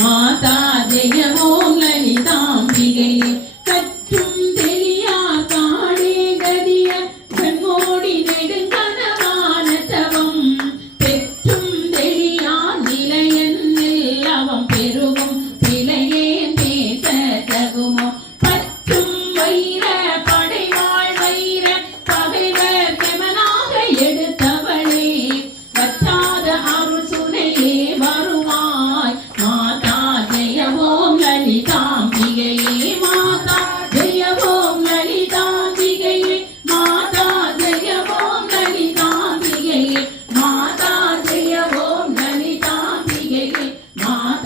மாதா ஜெய ஓம் லலிதாம்பிகையே கற்றும் தெளியா காடே கதிய கண்மோடி நெடுங்கனவான தவம் பெற்றும் தெளியா நிலையன்னில் அவம் பெருகும் பிழையே பேச தகுமோ பற்றும் வைர படைவாழ் வைர பகைவர் கெமனாக எடுத்தவளே வற்றாத அருள் சுனையே வருவாய் மாதா ஜெய ஓம் லலிதாம்பிகையே மாதா ஜெய ஓம் லலிதாம்பிகையே மாதா ஜெய ஓம் லலிதாம்பிகையே மாதா ஜெய ஓம் லலிதாம்பிகையே மாதா